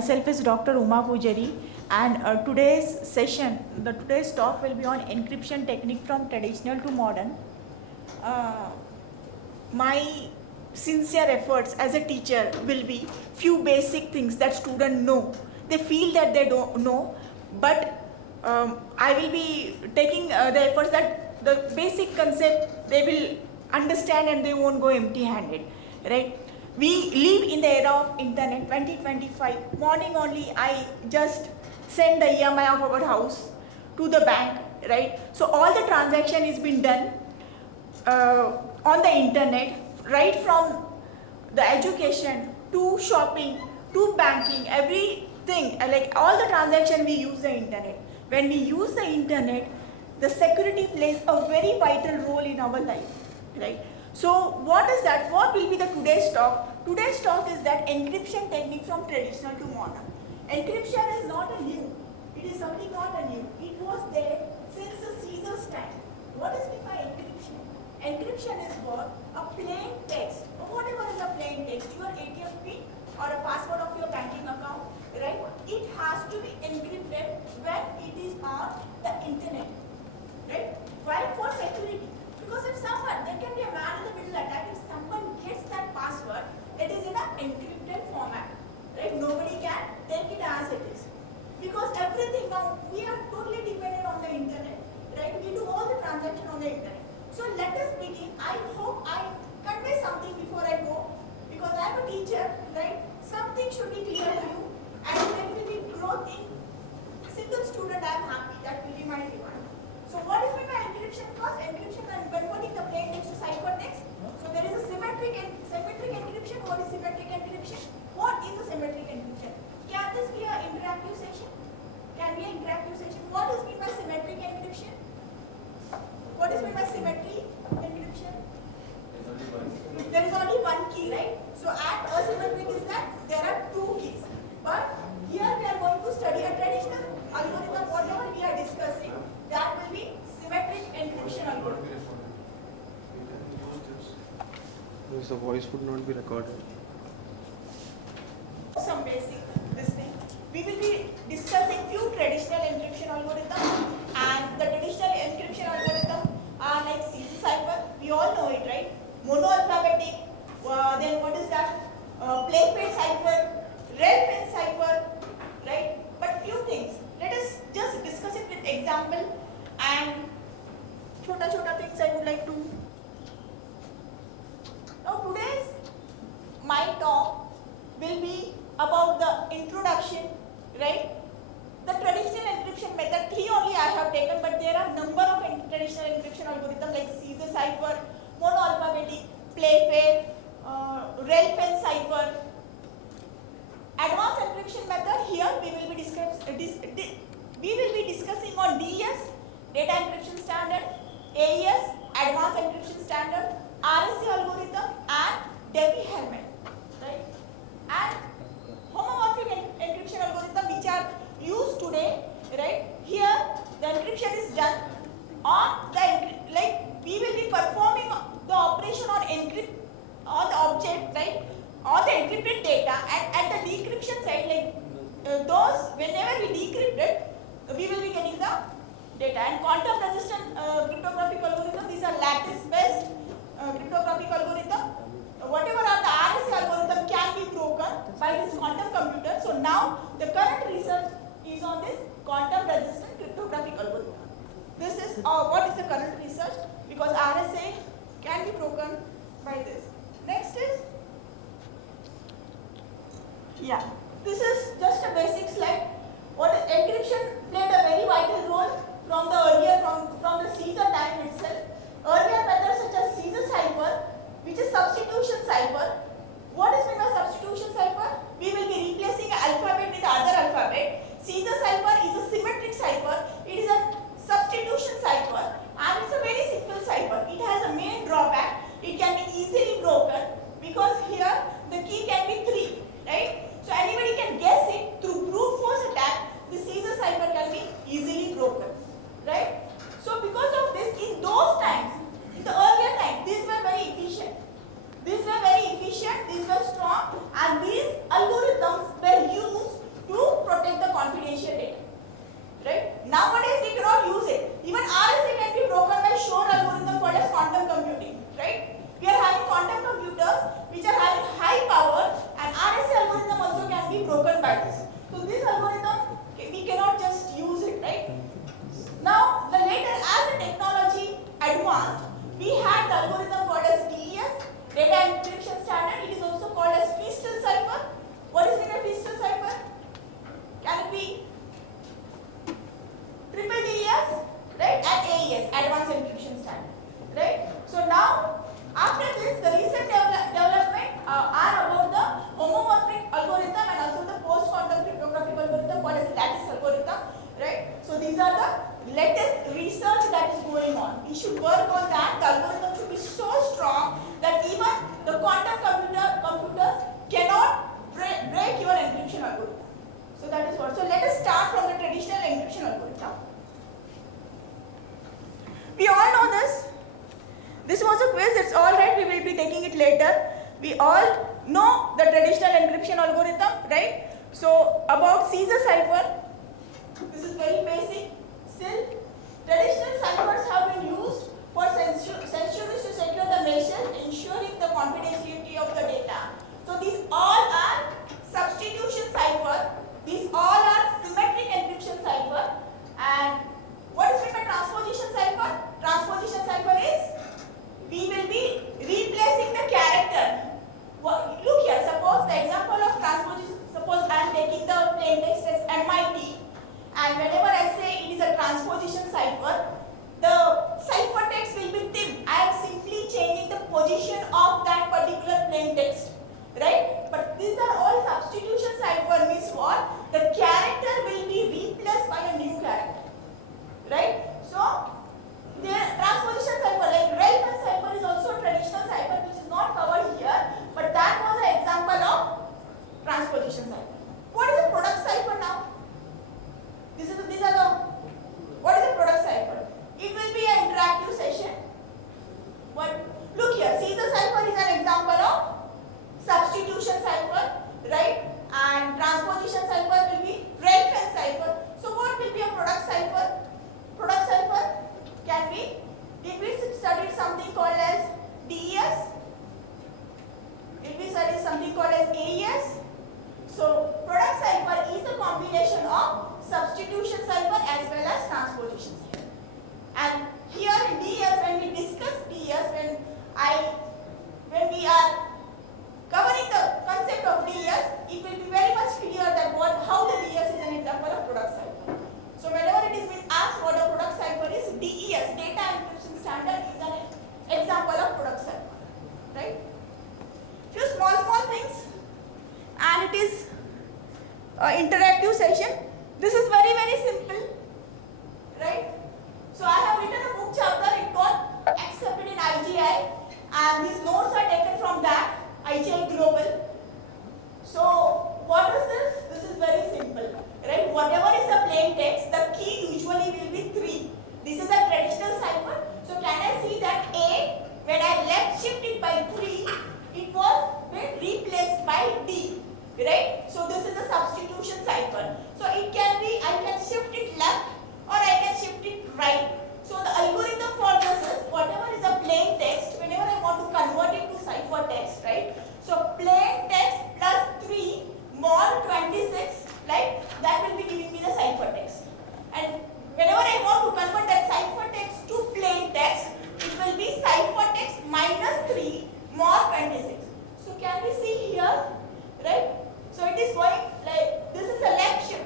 Myself is Dr. Uma Pujeri, and today's talk will be on encryption technique from traditional to modern. My sincere efforts as a teacher will be few basic things that students know. They feel that they don't know, but I will be taking the efforts that the basic concept they will understand and they won't go empty-handed, right? We live in the era of internet, 2025. Morning only I just send the EMI of our house to the bank, right? So all the transaction is been done on the internet, right from the education to shopping to banking, everything, like all the transaction we use the internet. When we use the internet, the security plays a very vital role in our life, right? So what is that? What will be the today's talk? Today's talk is that encryption technique from traditional to modern. Encryption is not a new. It is something not a new. It was there since the Caesar's time. What is meant by encryption? Encryption is what? A plain text. Whatever is a plain text, your ATM pin or a password of your banking account, right? It has to be encrypted when it is on the internet, right? Why? For security. Because if someone, there can be a man in the middle attack, if someone gets that password, it is in an encrypted format, right? Nobody can take it as it is. Because everything now, we are totally dependent on the internet, right? We do all the transactions on the internet. So let us begin. I hope I convey something before I go, because I am a teacher, right? Something should be clear to you, and there will be growth in single student. I am happy. That will be my demand. So what is meant by encryption? Because encryption and converting the plain text to cipher text. So there is a symmetric encryption. What is symmetric encryption? What is a symmetric encryption? Can this be an interactive session? Can be an interactive session. What is meant by symmetric encryption? What is meant by symmetric encryption? There is only one key, right? So at asymmetric is that there are two keys. But here we are going to study a traditional algorithm. Whatever we are discussing, that will be symmetric encryption algorithm. Because the voice would not be recorded. Some basic this thing. We will be discussing few traditional encryption algorithms, and the traditional encryption algorithm are like cipher. We all know it, right? Monoalphabetic. Then what is that? Plain cipher, red cipher, right? But few things. Let us just discuss it with example, and chota things I would like to. Now today's my talk will be about the introduction, right? The traditional encryption method, 3 only I have taken, but there are number of traditional encryption algorithms like Caesar cipher, monoalphabetic, playfair, Relfen cipher. Advanced encryption method, here we will be discussing on DES, Data Encryption Standard, AES, Advanced Encryption Standard, RSA algorithm, and Diffie Hellman, right? And homomorphic encryption algorithm which are used today, right? Here the encryption is done on the, like we will be performing the operation on the object, right? On the encrypted data, and at the decryption side, like those, whenever we decrypt it, we will be getting the data. And quantum resistant cryptographic algorithm, these are lattice based cryptographic algorithm. Whatever are the RSA algorithm can be broken by this quantum computer. So now the current research is on this quantum resistant cryptographic algorithm. This is what is the current research, because RSA can be broken by this. Next is, yeah, this is just a basic slide. What encryption played a very vital role from the earlier, from the Caesar time itself. Earlier methods such as Caesar cipher, which is substitution cipher. What is meant by substitution cipher? We will be replacing an alphabet with other alphabet. Caesar cipher is a symmetric cipher. It is a substitution cipher, and it's a very simple cipher. It has a main drawback. It can be easily broken because here the key can be 3, right? So anybody can guess it through brute force attack. The Caesar cipher can be easily broken, right? So because of this, in those times, in the earlier time, these were very efficient. These were strong, and these algorithms were used So this algorithm, we cannot just use it, right? Now, the later as the technology advanced, we had the algorithm called as DES, Data Encryption Standard. It is also called as Feastal cipher. What is in a Feastal cipher? Can it be triple DES, right? And AES, Advanced Encryption Standard, right? So now, after this, the recent development are about the homomorphic algorithm and also the post-quantum cryptographic algorithm called as lattice algorithm, right? So these are the latest research that is going on. We should work on that. The algorithm should be so strong that even the quantum computers cannot break your encryption algorithm. So that is what. So let us start from the traditional encryption algorithm. We all know this. This was a quiz. It's all right. We will be taking it later. We all know the traditional encryption algorithm, right? So about Caesar cipher, this is very basic. Still, traditional ciphers have been used for centuries to secure the message, ensuring the confidentiality of the data. So these all are substitution cipher. These all are symmetric encryption cipher. And what is meant by transposition cipher? Transposition cipher is we will be replacing the character. Look here, suppose the example of transposition, suppose I am taking the plain text as MIT, and whenever I say it is a transposition cipher, the cipher text will be Tim. I am simply changing the position of that particular plain text, right? But these are all substitution cipher, means what? The character will be replaced by a new character, right? So, the transposition cipher, like reliance cipher is also a traditional cipher which is not covered here, but that was an example of transposition cipher. What is a product cipher now? What is a product cipher? It will be an interactive session. Look here, Caesar cipher is an example of substitution cipher, right? And transposition cipher will be reliance cipher. So what will be a product cipher? Product cipher can be, did we study something called as DES? Did we study something called as AES? So product cipher is a combination of substitution cipher as well as transposition cipher. And here in DES, when we discuss DES, when we are covering the concept of DES, it will be very much clear that how the DES is an example of product cipher. So whenever it is being asked what a product cipher is, DES, Data Encryption Standard, is an example of product cipher, right? Few small things, and it is an interactive session. This is very simple, right? So I have written a book chapter. It got accepted in IGI, and these notes are taken from that IGI Global. So what is this? This is very simple, right? Whatever is the plain text, the key usually will be 3. This is a traditional cipher. So can I see that A, when I left shift it by 3, it was replaced by D, right? So this is a substitution cipher. So it can be, I can shift it left or I can shift it right. So the algorithm for this is, whatever is a plain text, whenever I want to convert it to cipher text, right? So plain text plus 3 more 26, like that will be giving me the cipher text. And whenever I want to convert that cipher text to plain text, it will be cipher text minus 3 more 26. So can we see here, right? So it is going like, this is a left shift.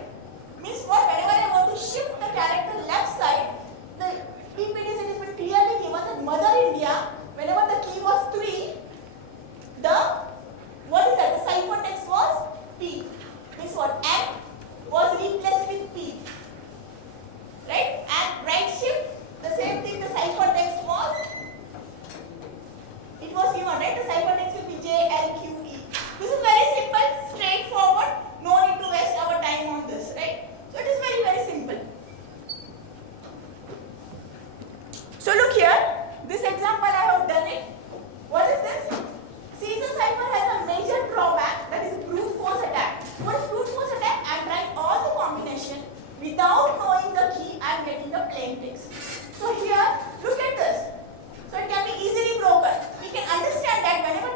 Means what? Whenever I want to shift the character left side, the PPT has been clearly given that Mother India, whenever the key was 3, what is that? The cipher text was P. Means what? M was replaced with P. Right? And right shift, the same thing, the cipher text was, it was given, right? The cipher text will be J, L, Q, E. This is very simple, straightforward, no need to waste our time on this, right? So it is very simple. So look here, this example I have done it. What is this? Caesar cipher has a major drawback, that is brute force attack. What is brute force attack? I am trying all the combination without knowing the key, I am getting the plain text. So here, look at this. So it can be easily broken. We can understand that whenever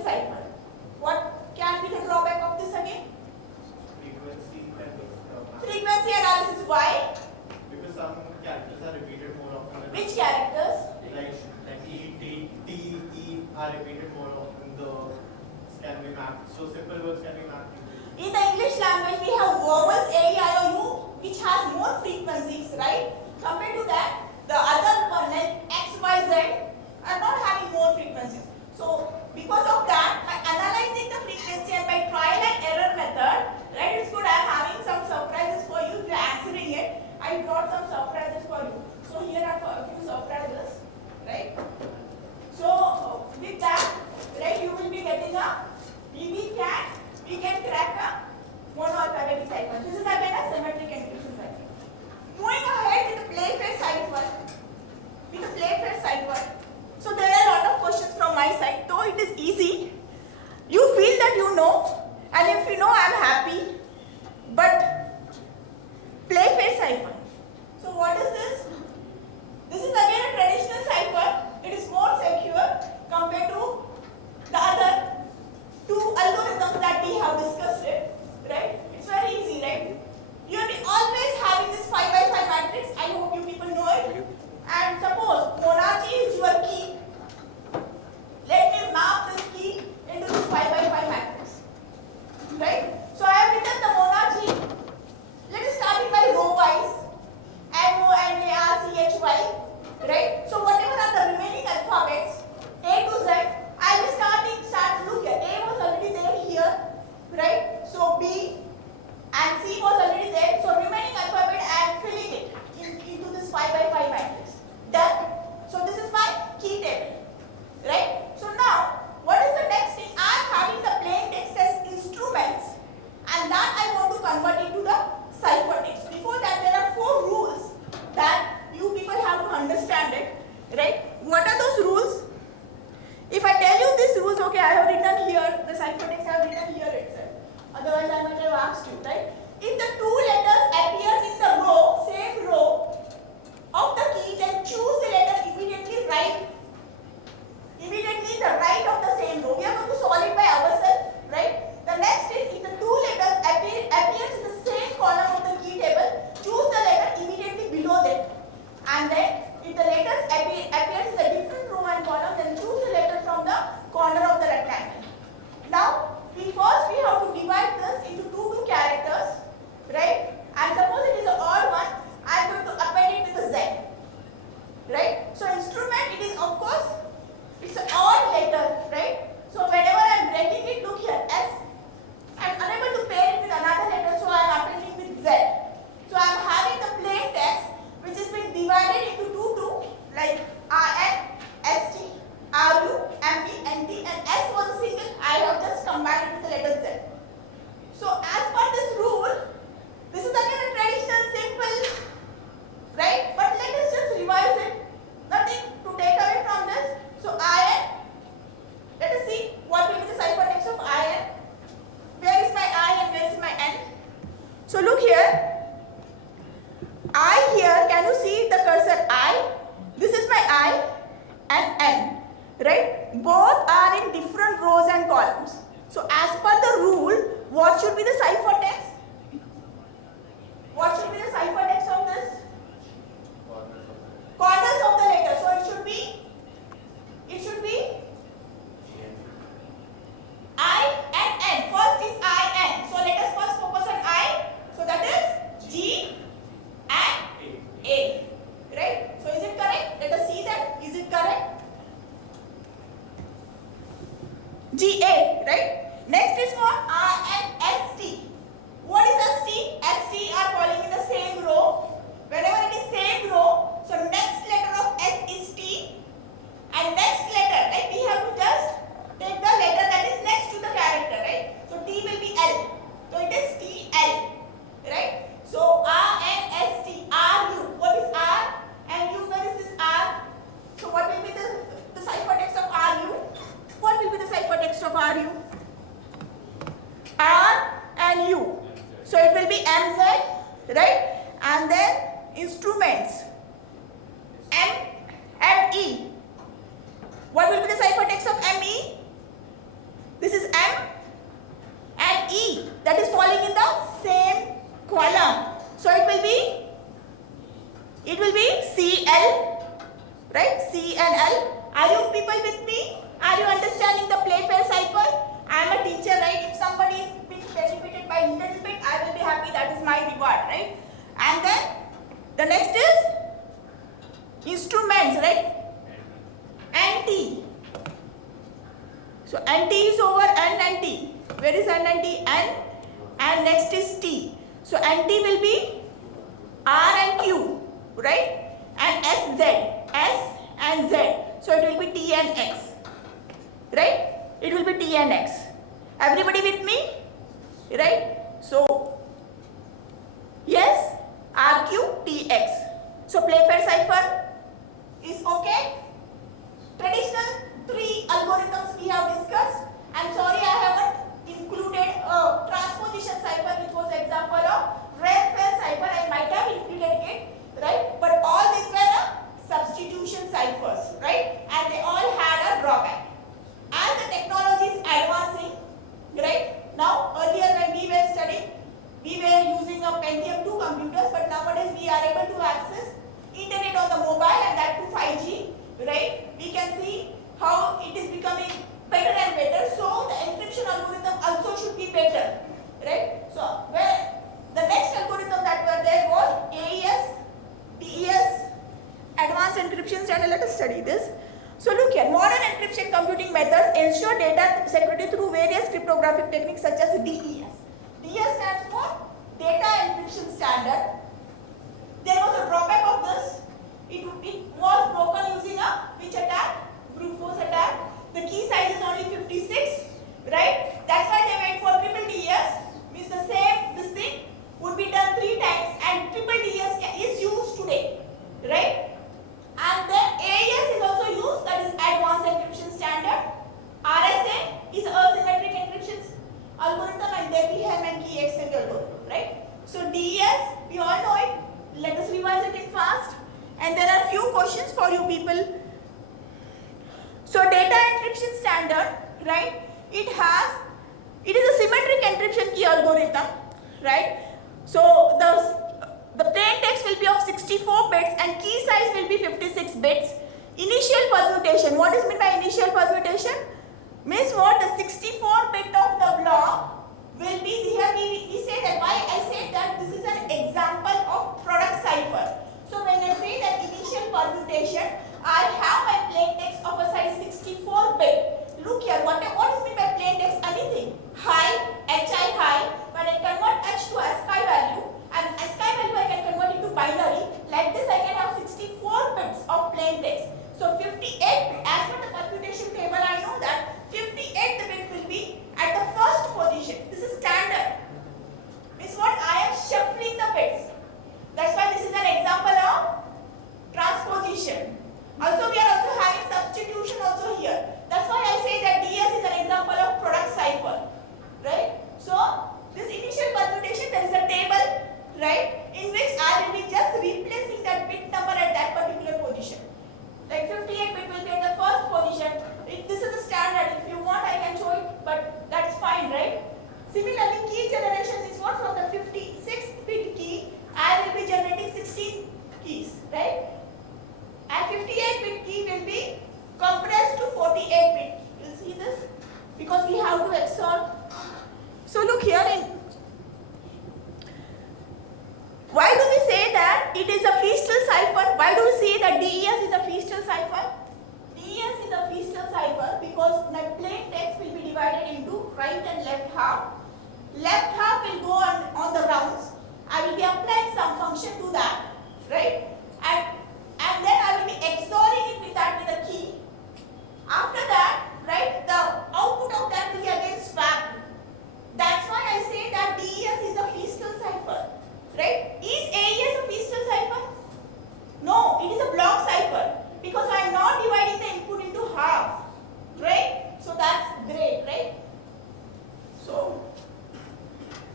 sequential cipher. What can be the drawback of this again? Frequency analysis. Why? Because some characters are repeated more often. Which characters? Like E, T, T, E are repeated more often. The can be mapped. So simple words can be mapped. In the English language, we have vowels A, E, I, O, U, which has more frequencies, right? Compared to that, the other one like X, Y, Z are not having more frequencies. So because of that, by analyzing the frequency and by trial and error method, right? It's good. I'm having some surprises for you. If you're answering it, I brought some surprises for you. So here are a few surprises, right? So with that, right, you will be getting a we can crack a monoalphabetic cipher. This is again a symmetric encryption cipher. Moving ahead with the plain cipher. So there are a lot of questions from my side. Though it is easy, you feel that you know, and if you know, I am happy. But plain cipher. So what is this? This is again a traditional cipher. It is more secure compared to the other two algorithms that we have discussed it, right? It's very easy, right? You will be always having this 5 by 5 matrix. I hope you people know it. And suppose monarchy is your key. Let me map this key into this 5 by 5 matrix, right? So I have written the monarchy. Let us start it by row wise. MONARCHY, right? So whatever are the remaining alphabets, A to Z, I will start to look here. A was already there here, right? So B and C was already there. So remaining alphabet I am filling it into this 5 by 5 matrix. Done. So this is my key table, right? So now what is the next thing? I am having the plain text as instruments, and that I want to convert into the cipher text. Before that, there are 4 rules that you people have to understand it, right? What are those rules? If I tell you these rules, okay, I have written here, the cipher text I have written here itself. Otherwise, I might have asked you, right? If the 2 letters appears in the row, same row of the key, then choose the letter immediately right. Immediately the right of the same row. We are going to solve it by ourselves, right? The next is if the 2 letters appears in the same column of the key table, choose the letter immediately below them. And then if the letters appears in a different row and column, then choose the letter from the corner of the rectangle. Now, first we have to divide this into two characters, right? And suppose it is an odd one, I am going to append it with a Z, right? So instrument, it is of course, it's an odd letter, right? So whenever I am breaking it, look here, S, I am unable to pair it with another letter, so I am appending with Z. So I am having the plain text, which is being divided into two, like RN, ST, RU, MP, NT, and S was a single. I have just combined it with the letter Z. So as per this rule, this is again a traditional simple, right? But let us just revise it. Nothing to take away from this. So IN, let us see what will be the cipher text of IN. Where is my I and where is my N? So look here. I here, can you see the cursor I? This is my I and N, right? Both are in different rows and columns. So as per the rule, what should be the cipher text? What should be the cipher text of this? Corners of the letter. So it should be I and N. First is I N. So let us first focus on I. So that is G and A. Right? So is it correct? Let us see that. Is it correct? GA, right? Next is what? R and ST. What is ST? ST are falling in the same row. Whenever it is same row, so next letter of S is T, and next letter, like we have to just take the letter that is next to the character, right? So T will be L. So it is TL, right? So R and ST, RU. What is R? And U, where is this R? So what will be the cipher text of RU? What will be the cipher text of RU? R and U. So it will be MZ, right? And then instruments, ME. What will be the cipher text of ME? a hidden bit, I will be happy. That is my reward, right? And then the next is instruments, right? NT. So NT is over N and T. Where is N and T? N, and next is T. So NT will be R and Q, right? And SZ, S and Z. So it will be T and X, right? It will be T and X. Everybody with me? Right? So, yes, RQ, TX. So Playfair cipher is okay. Traditional 3 algorithms we have discussed. I'm sorry I haven't included a transposition cipher, which was example of rare-pair cipher. I might have included it, right? But all these were substitution ciphers, right? And they all had a drawback. As the technology is advancing, right? Now, earlier when we were studying, we were using a Pentium 2 computers, but nowadays we are able to access internet on the mobile, and that to 5G, right? We can see how it is becoming better and better. So the encryption algorithm also should be better, right? So where the next algorithm that were there was AES, DES, Advanced Encryption Standard. Let us study this. So look here, modern encryption computing methods ensure data security through various cryptographic techniques such as DES. DES stands for Data Encryption Standard. There was a drawback of this. It was broken using a which attack? Brute force attack. The key size is only 56, right? That's why they went for triple DES. Means the same, this thing would be done 3 times, and triple DES is used today, right? And then AES is also used, that is Advanced Encryption Standard. RSA is asymmetric encryption algorithm, and Diffie Hellman key exchange algorithm, right? So DES, we all know it. Let us revise it in fast. And there are few questions for you people. So Data Encryption Standard, right? It is a symmetric encryption key algorithm, right? So the plain text will be of 64 bits and key size will be 56 bits. Initial permutation. What is meant by initial permutation? Means what? The 64 bit of the block will be here. We say that. Why I say that this is an example of product cipher. So when I say that initial permutation, I have my plain text of a size 64 bit. Look here. What is meant by plain text? Anything. High, HI high. When I convert H to ASCII value, and ASCII value I can convert into binary. Like this, I can have 64 bits of plain text. So 58, as per the permutation table, I know that 58 bit will be at the first position. This is standard. Means what? I am shuffling the bits. That's why this is an example of transposition. Also, we are also having substitution also here. That's why I say that DS is an example of product cipher, right? So this initial permutation, there is a table, right, in which I will be just replacing that bit number at that particular position. Like 58 bit will be at the first position. This is the standard. If you want, I can show it, but that's fine, right? Similarly, key generation is what? From the 56 bit key, I will be generating 16 keys, right? And 58 bit key will be compressed to 48 bit. You'll see this because we have to XOR. So look here, why do we say that it is a feastal cipher? Why do we say that DES is a feastal cipher? DES is a feastal cipher because my plain text will be divided into right and left half. Left half will go on the rounds. I will be applying some function to that, right? And then I will be XORing it with a key. After that, right, the output of that will be again swapped. That's why I say that DES is a feastal cipher, right? Is AES a feastal cipher? No, it is a block cipher because I am not dividing the input into half, right? So that's great, right? So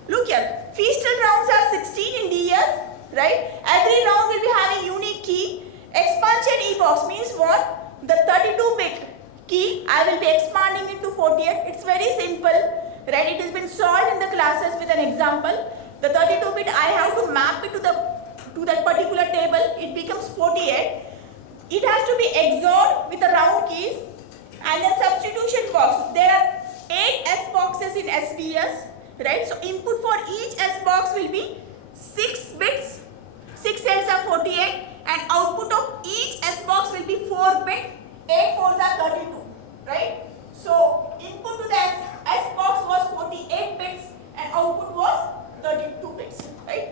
look here, feastal rounds are 16 in DES, right? Every round will be having unique key. Expansion epochs means what? The 32-bit key, I will be expanding it to 48. It's very simple, right? It has been solved in the classes with an example. The 32-bit, I have to map it to that particular table. It becomes 48. It has to be XORed with the round keys. And then substitution box. There are 8 S boxes in SDS, right? So input for box will be 6 bits, 6 cells are 48, and output of each S box will be 4 bit, 8 fours are 32, right? So input to the S box was 48 bits and output was 32 bits, right?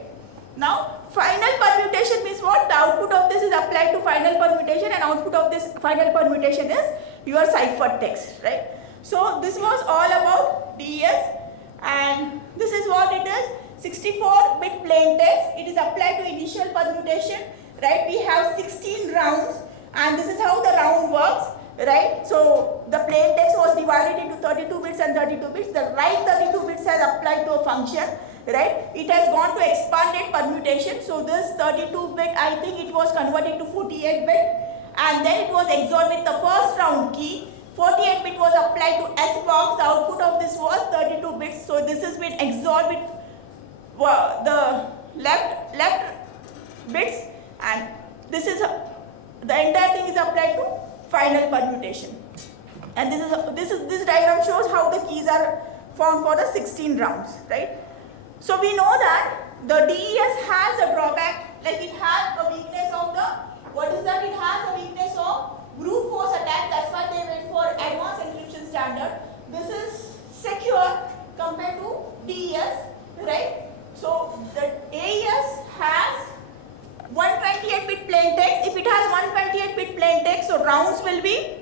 Now final permutation means what? The output of this is applied to final permutation and output of this final permutation is your cipher text, right? So this was all about DES, and this is what it is. 64-bit plain text. It is applied to initial permutation, right? We have 16 rounds and this is how the round works, right? So the plain text was divided into 32 bits and 32 bits. The right 32 bits has applied to a function, right? It has gone to expanded permutation. So this 32-bit, I think it was converted to 48-bit, and then it was XORed with the first round key. 48-bit was applied to S box. The output of this was 32 bits. So this has been XORed with the left bits, and this is the entire thing is applied to final permutation. And this diagram shows how the keys are found for the 16 rounds, right? So we know that the DES has a drawback, like it has a weakness of the, what is that? It has a weakness of brute force attack. That's why they went for Advanced Encryption Standard. This is secure compared to DES, right? So the AES has 128-bit plain text. If it has 128-bit plain text, so rounds will be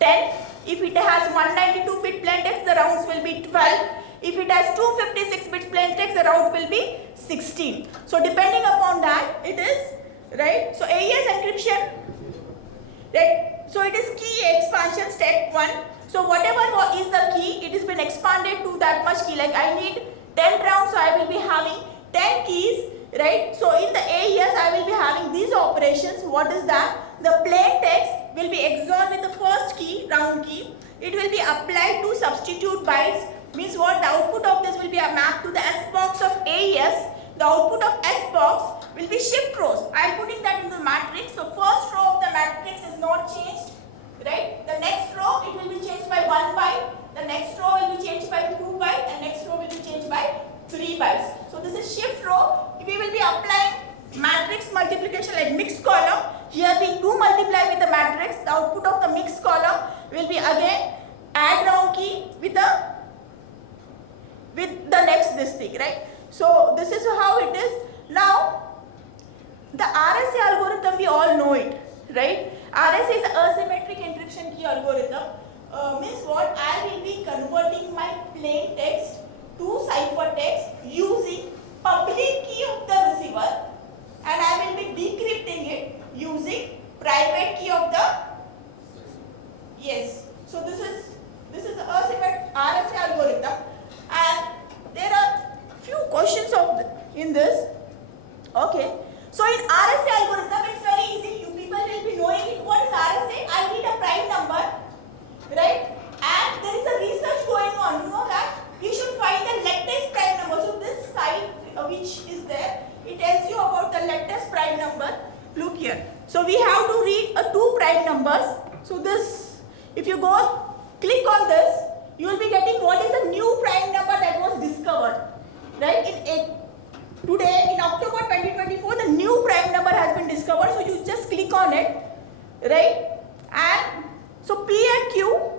10. If it has 192-bit plain text, the rounds will be 12. If it has 256-bit plain text, the round will be 16. So depending upon that, it is, right? So AES encryption, right? So it is key expansion step 1. So whatever is the key, it has been expanded to that much key. Like I need 10 rounds, so I will be having 10 keys, right? So in the AES, I will be having these operations. What is that? The plain text will be XORed with the first key, round key. It will be applied to substitute bytes. Means what? The output of this will be a map to the S box of AES. The output of S box will be shift rows. I am putting that into the matrix. So first row of the matrix is not changed, right? The next row, it will be changed by 1 byte. The next row will be changed by 2 bytes, and next row will be changed by 3 bytes. So this is shift row. We will be applying matrix multiplication like mixed column. Here we do multiply with the matrix. The output of the mixed column will be again add round key with the next this thing, right? So this is how it is. Now the RSA algorithm, we all know it, right? RSA is asymmetric encryption key algorithm. Means what? I will be converting my plain text to cipher text using public key of the receiver, and I will be decrypting it using private key of the, yes. So this is asymmetric RSA algorithm, and there are few questions in this. Okay. So in RSA algorithm, it's very easy. You people will be knowing it. What is RSA? I need a prime number, right? And there is a research going on. You know that we should find the latest prime number. So this site which is there, it tells you about the latest prime number. Look here. So we have to read 2 prime numbers. So this, if you go click on this, you will be getting what is the new prime number that was discovered, right? Today in October 2024, the new prime number has been discovered. So you just click on it, right? And so P and Q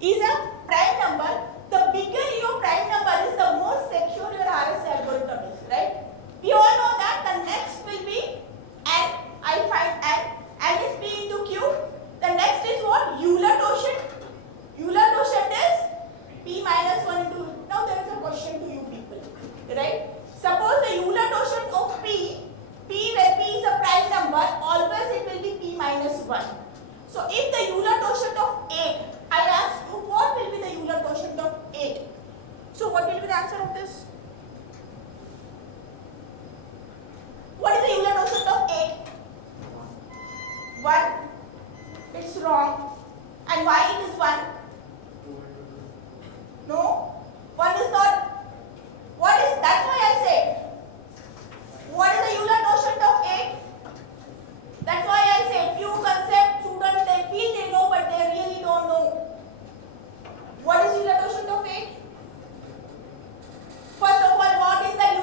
is a prime number. The bigger your prime number is, the more secure your RSA algorithm is, right? We all know that the next will be N. I find N is P into Q. The next is what? Euler quotient. Euler quotient is P minus 1 into. Now there is a question to you people, right? Suppose the Euler quotient of P where P is a prime number, always it will be P minus 1. So if the Euler quotient of 8, I ask you what will be the Euler quotient of 8? So what will be the answer of this? What is the Euler quotient of 8? 1. It's wrong. And why it is 1? No. 1 is not. What is, that's why I said, what is the Euler quotient of 8? That's why I said few concepts students they feel they know but they really don't know. What is Euler quotient of 8? First of all, what is the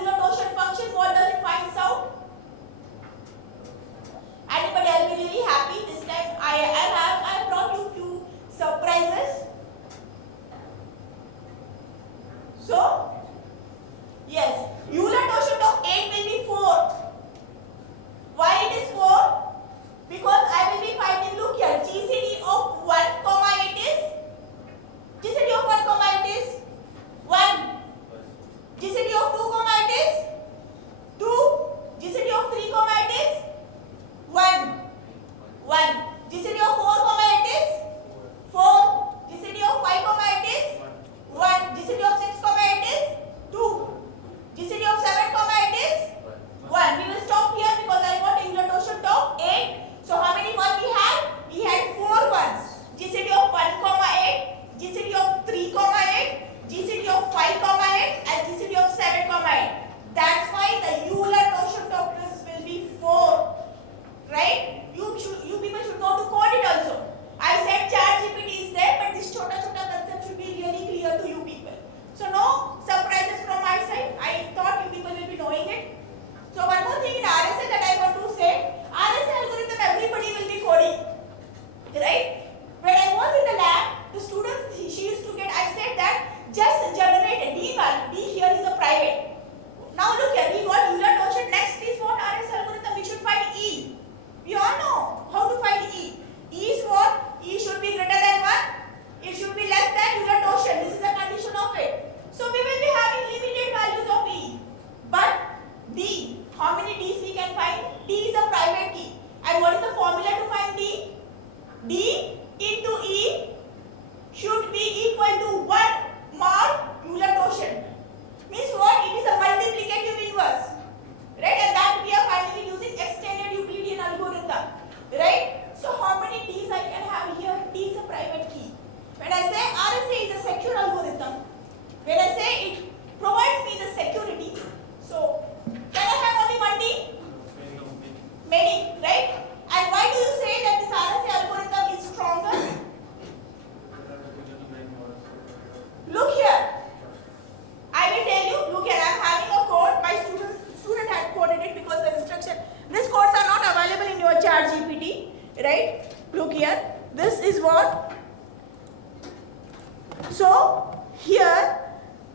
So here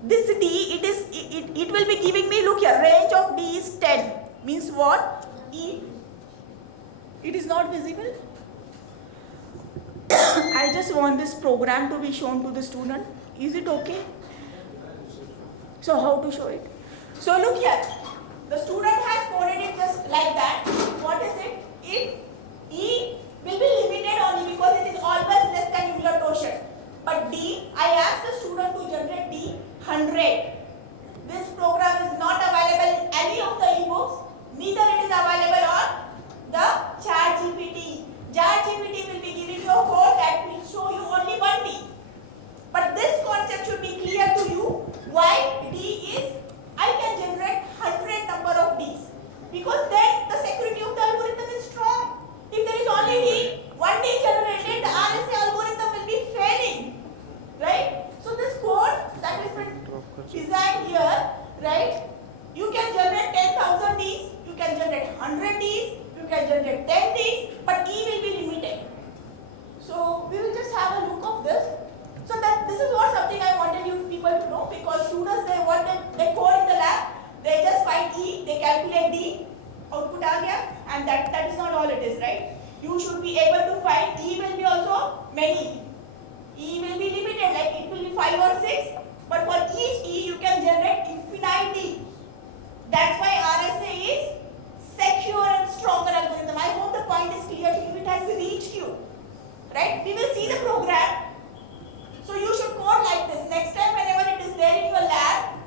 this D, it will be giving me, look here, range of D is 10. Means what? E, it is not visible. I just want this program to be shown to the student. Is it okay? So how to show it? So look here. The student has coded it just like that. What is it? If E will be limited only because it is always less than usual quotient. But D, I asked the student to generate D 100. This program is not available in any of the ebooks. Neither it is available on the ChatGPT. ChatGPT will be giving you a code that will show you only one D. But this concept should be clear to you. Why D is, I can generate 100 number of Ds. Because then the security of the algorithm is strong. If there is only D, one D generated, the RSA algorithm will be failing. Right? So this code that has been designed here, right? You can generate 10,000 Ds, you can generate 100 Ds, you can generate 10 Ds, but E will be limited. So we will just have a look of this. So that this is what something I wanted you people to know, because students, they code in the lab, they just find E, they calculate D, output aa gaya, and that is not all it is, right? You should be able to find E will be also many. E will be limited, like it will be 5 or 6, but for each E you can generate infinite D. That's why RSA is secure and stronger algorithm. I hope the point is clear to you, it has reached you. Right? We will see the program. So you should code like this. Next time whenever it is there in your lab,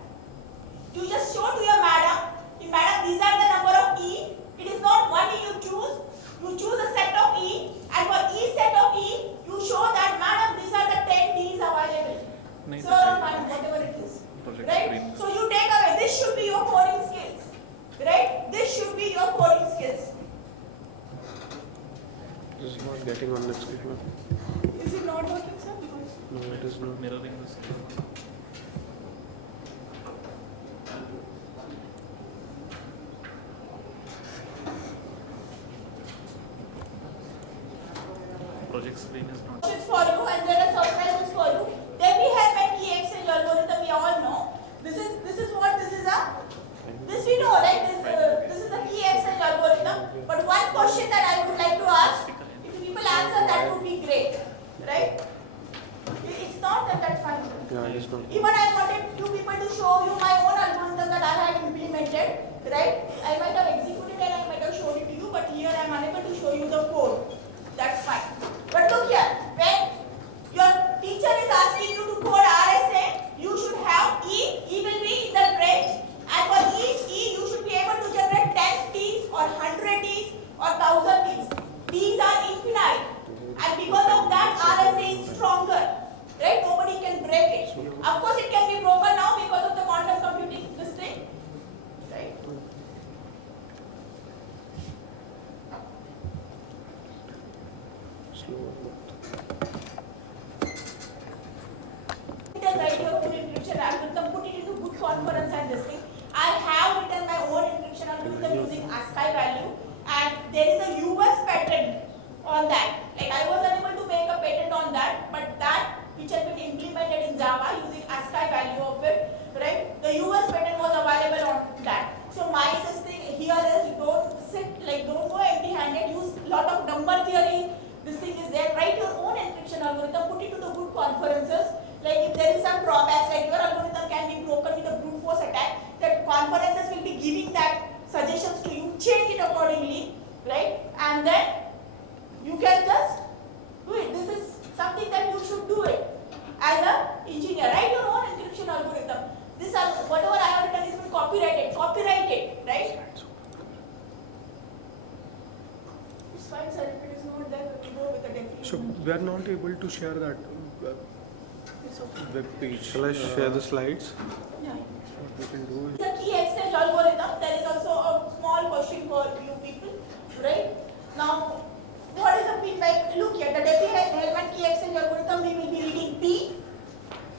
you just show to your madam, madam, these are the number of E. It is not one E you choose. You choose a set of E, and for each set of E, you show that, madam, these are the 10 Ds available. So, madam, whatever it is. Right? So you take away. This should be your coding skills. Right? This should be your coding skills. This is not getting on the screen. Is it not working, sir? No, it is not. Mirroring the screen. Project screen is not. Questions for you, and there are surprises for you. Then we have my key exchange algorithm. We all know. This is what this is a. This we know, right? This is the key exchange algorithm. But one question that I would like to ask, if people answer, that would be great, right? It's not that that's fine. Yeah, it is not. Even I wanted you people to show you my own algorithm that I had implemented, right? I might have executed and I might have shown it to you, but here I am unable to show you the code. That's fine. But look here, when your teacher is asking you to code RSA, you should have E. E will be in the range, and for each E, you should be able to generate 10 Ds or 100 Ds or 1000 Ds. These are infinite, and because of that, RSA is stronger. Right? Nobody can break it. Of course, it can be broken now because of the quantum computing, this thing. Right? Slow. You can write your own encryption algorithm, put it into good conference and this thing. I have written my own encryption algorithm using ASCII value, and there is a US patent on that. Like I was unable to make a patent on that, but that which has been implemented in Java using ASCII value of it, right? The US patent was available on that. So my this thing here is, don't go empty-handed. Use lot of number theory. This thing is there. Write your own encryption algorithm. Put it to the good conferences. Like if there is some drawbacks, like your algorithm can be broken with a brute force attack, that conferences will be giving that suggestions to you. Change it accordingly, right? And then you can just do it. This is something that you should do it as an engineer. Write your own encryption algorithm. This whatever I have written is been copyrighted. Copyright it, right? It's fine, sir. If it is not there, we go with the definition. So we are not able to share that It's okay. web page. Shall I share the slides? Yeah. What we can do is The key exchange algorithm, there is also a small question for you people, right? Now, what is the P? Like, look here, the Devconf2025 Hellman key exchange algorithm, we will be reading P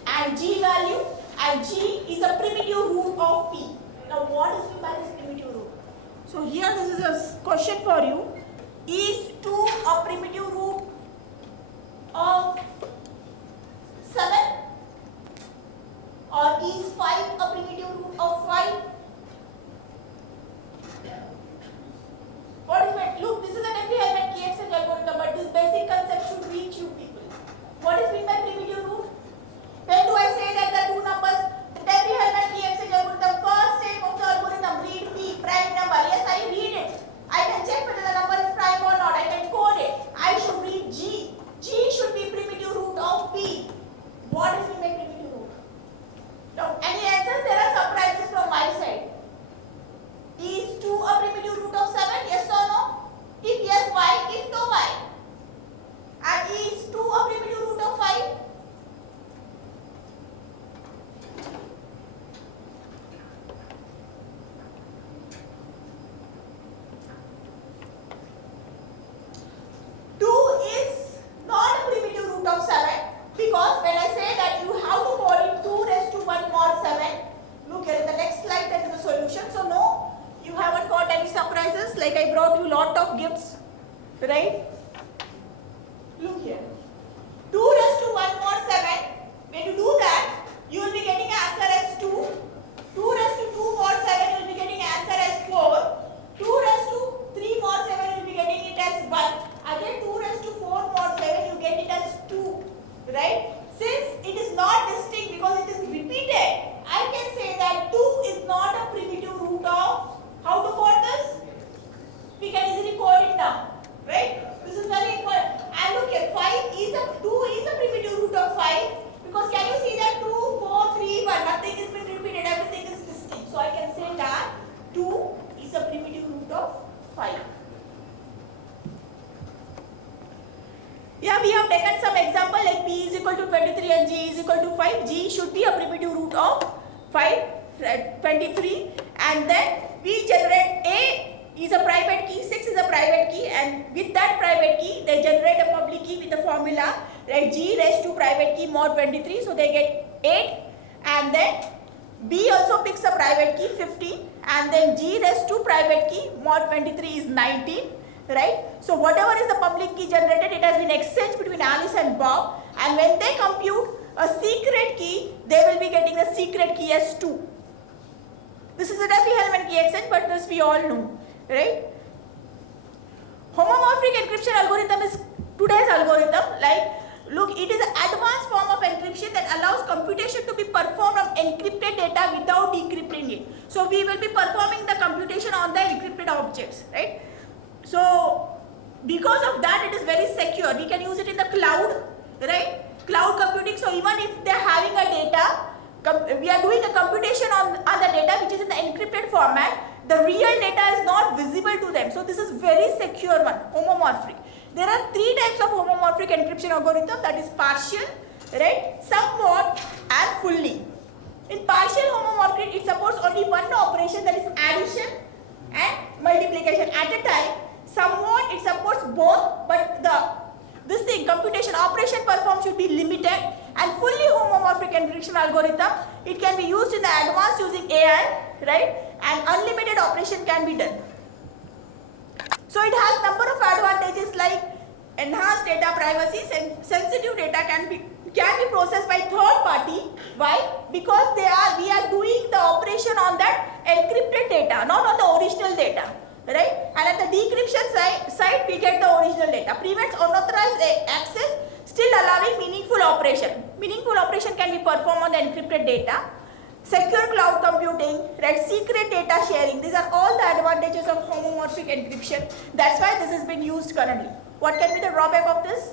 and G value, and G is a primitive root of P. Now, what is meant by this primitive root? So, here this is a question for you. Is 2 a primitive root of 7? Because when I say that you have to code it 2 raised to 1 mod 7, look here in the next slide that is the solution. So no, you haven't got any surprises, like I brought you lot of gifts, right? Look here. 2 raised to 1 mod 7, when you do that, you will be getting answer as 2. 2 raised to 2 mod 7, you will be getting answer as 4. 2 raised to 3 mod 7, you will be getting it as 1. Again 2 raised to 4 mod 7, you get it as 2. Right? Since it is not distinct because it is repeated, I can say that 2 is not a primitive root of, how to code this? We can easily code it down. Right? This is very important. And look here, 2 is a primitive root of 5 because can you see that 2, 4, 3, 1, nothing is been repeated, everything is distinct. So I can say that 2 is a primitive root of 5. Yeah, we have taken some example like P is equal to 23 and G is equal to 5. G should be a primitive root of 23, and then we generate A is a private key, 6 is a private key, and with that private key they generate a public key with the formula like G raised to private key mod 23, so they get 8, and then B also picks a private key 15, and then G raised to private key mod 23 is 19. Right? So whatever is the public key generated, it has been exchanged between Alice and Bob, and when they compute a secret key, they will be getting the secret key as 2. This is a Diffie Hellman key exchange, but this we all know, right? Homomorphic encryption algorithm is today's algorithm. Like, look, it is an advanced form of encryption that allows computation to be performed on encrypted data without decrypting it. So we will be performing the computation on the encrypted objects, right? So, because of that, it is very secure. We can use it in the cloud, right? Cloud computing. So, even if they are having a data, we are doing a computation on the data which is in the encrypted format. The real data is not visible to them. So, this is very secure one, homomorphic. There are 3 types of homomorphic encryption algorithm, that is partial, right, somewhat, and fully. In partial homomorphic, it supports only one operation, that is addition and multiplication at a time. Somewhat it supports both, but this computation operation performed should be limited. And fully homomorphic encryption algorithm, it can be used in the advanced using AI, right? And unlimited operation can be done. So it has number of advantages like enhanced data privacy, sensitive data can be processed by third party. Why? Because we are doing the operation on that encrypted data, not on the original data. Right? And at the decryption side, we get the original data. Prevents unauthorized access, still allowing meaningful operation. Meaningful operation can be performed on the encrypted data. Secure cloud computing, right? Secret data sharing. These are all the advantages of homomorphic encryption. That's why this has been used currently. What can be the drawback of this?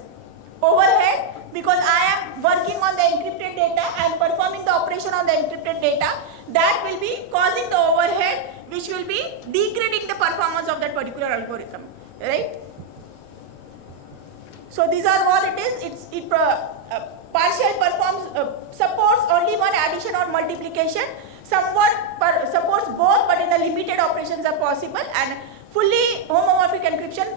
Overhead. Because I am working on the encrypted data, I am performing the operation on the encrypted data. That will be causing the overhead, which will be degrading the performance of that particular algorithm, right? So these are all it is. Partial supports only one addition or multiplication. Somewhat supports both, but in the limited operations are possible. And fully homomorphic encryption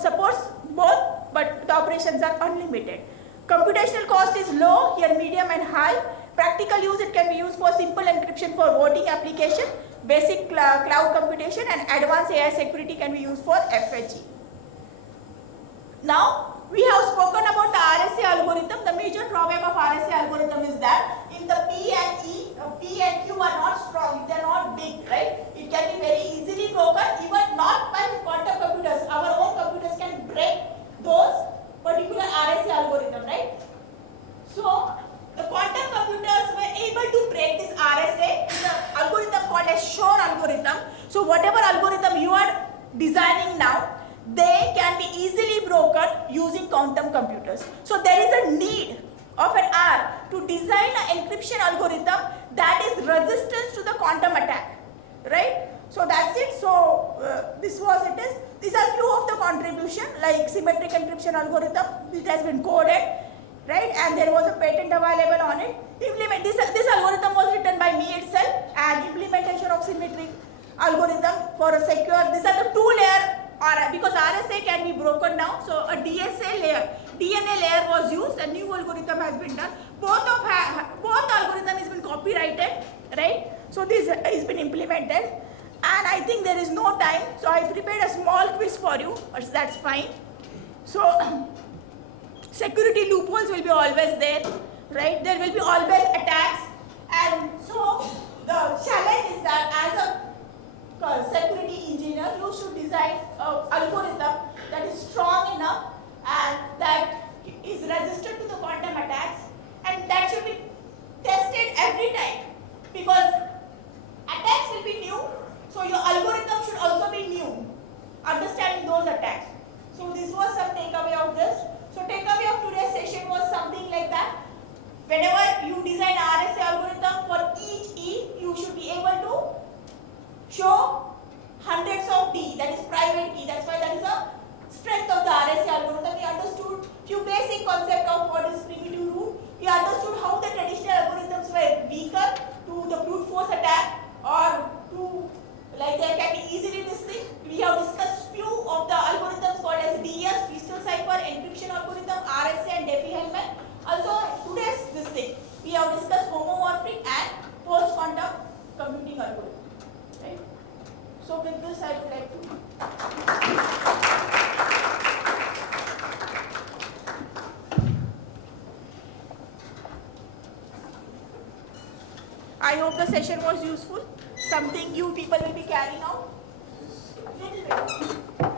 supports both, but the operations are unlimited. Computational cost is low, here medium and high. Practical use, it can be used for simple encryption for voting application, basic cloud computation, and advanced AI security can be used for FHE. Now, we have spoken about the RSA algorithm. The major drawback of RSA algorithm is that if the P and Q are not strong, if they are not big, right, it can be very easily broken, even not by quantum computers. Our own computers can break those particular RSA algorithm, right? So, the quantum computers were able to break this RSA, the algorithm called as Shor algorithm. So, whatever algorithm you are designing now, they can be easily broken using quantum computers. So, there is a need of an R to design an encryption algorithm that is resistant to the quantum attack, right? So, that's it. So, this was it is. These are few of the contribution like symmetric encryption algorithm, which has been coded, right? And there was a patent available on it. This algorithm was written by me itself, and implementation of symmetric algorithm for a secure. These are the 2-layer, because RSA can be broken down. So a DSA layer, DNA layer was used, a new algorithm has been done. Both algorithm has been copyrighted, right? So this has been implemented, and I think there is no time, so I prepared a small quiz for you, but that's fine. So security loopholes will be always there, right? There will be always attacks, and so the challenge is that as a security engineer, you should design an algorithm that is strong enough and that is resistant to the quantum attacks, and that should be tested every time, because attacks will be new, so your algorithm should also be new, understanding those attacks. So this was some takeaway of this. So takeaway of today's session was something like that. Whenever you design RSA algorithm, for each E, you should be able to show hundreds of D, that is private key. That's why that is a strength of the RSA algorithm. We understood few basic concepts of what is primitive root. We understood how the traditional algorithms were weaker to the brute force attack, or to like they can be easily this thing. We have discussed few of the algorithms called as DS, crystal cipher, encryption algorithm, RSA and Diffie Hellman. Also today's this thing, we have discussed homomorphic and post-quantum computing algorithm. Right? So with this I would like to I hope the session was useful. Something you people will be carrying out. Little bit.